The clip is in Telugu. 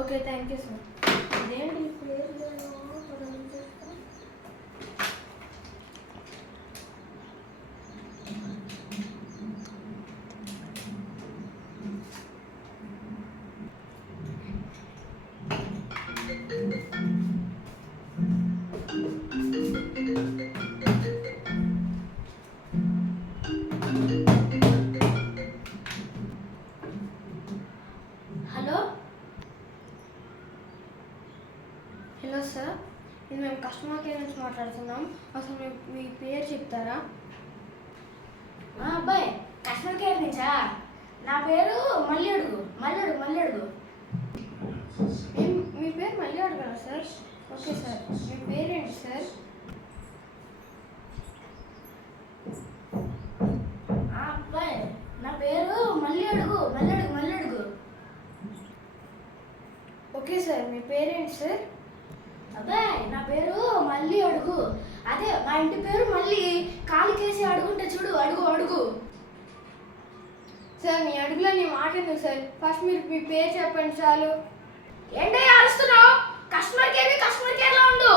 Okay, thank you sir. ఇదేంటి పేరు హలో హలో సార్, ఇది మేము కస్టమర్ కేర్ నుంచి మాట్లాడుతున్నాం. అసలు మీ పేరు చెప్తారా? అబ్బాయి, కస్టమర్ కేర్ నుంచా? నా పేరు మల్లెడుగు. మీ పేరు మళ్ళీ అడగరా సార్? ఓకే సార్, మీ పేరేంటి సార్? అబ్బాయి, నా పేరు మల్లెడుగు. ఓకే సార్, మీ పేరేంటి సార్? అబ్బాయి, నా పేరు మల్లి అడుగు. అదే మా ఇంటి పేరు మళ్ళీ కాలికేసి అడుగుంటే చూడు, అడుగు. సార్, మీ అడుగులో నీ మాట ఎందుకు సార్? ఫస్ట్ మీరు మీ పేరు చెప్పండి చాలు. ఏంటో అరుస్తున్నావు? కస్టమర్ కేర్లో ఉండు.